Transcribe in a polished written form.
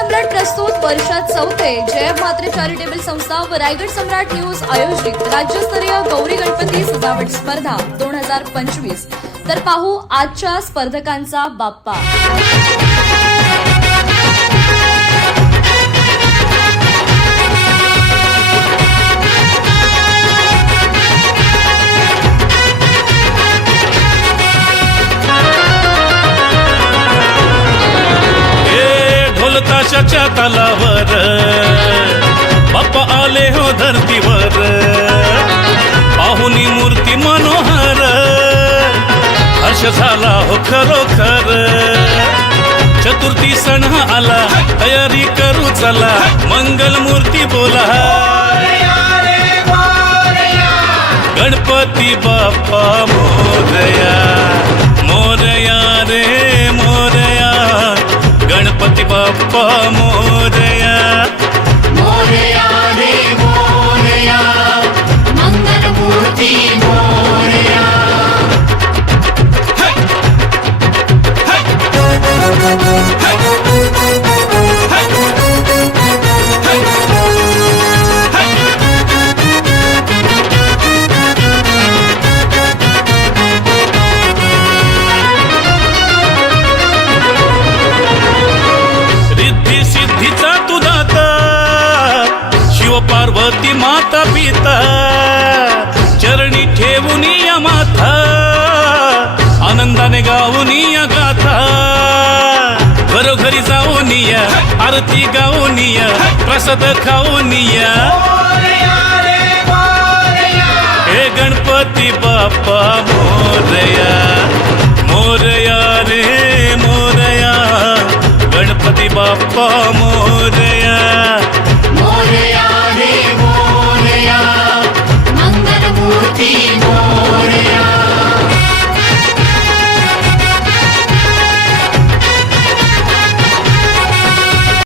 सम्राट प्रस्तुत वर्षात चौथे जय म्हात्रे चॅरिटेबल संस्था व रायगड सम्राट न्यूज आयोजित राज्यस्तरीय गौरी गणपती सजावट स्पर्धा 2025। तर पाहू आजच्या स्पर्धकांचा बाप्पा। ताशाच्या तालावर बाप्पा आले हो धरतीवर, पाहुनी मूर्ती मनोहर, हर्ष झाला हो खरोखर। चतुर्थी सण आला, तयारी करू चला, मंगल मूर्ती बोला, गणपती बाप्पा मोरया, मोरया रे मोरया, गणपती बाप्पा मोरया, मोरया रे मोरया, मंगल मूर्ती मोरया। पार्वती माता पिता चरणी ठेवून या माथा, आनंदाने गाऊन या गाथा, घरोघरी जाऊन या, आरती गाऊन या, प्रसाद खाऊन या, हे गणपती बाप्पा मोरया, मोरया रे मोरया, गणपती बाप्पा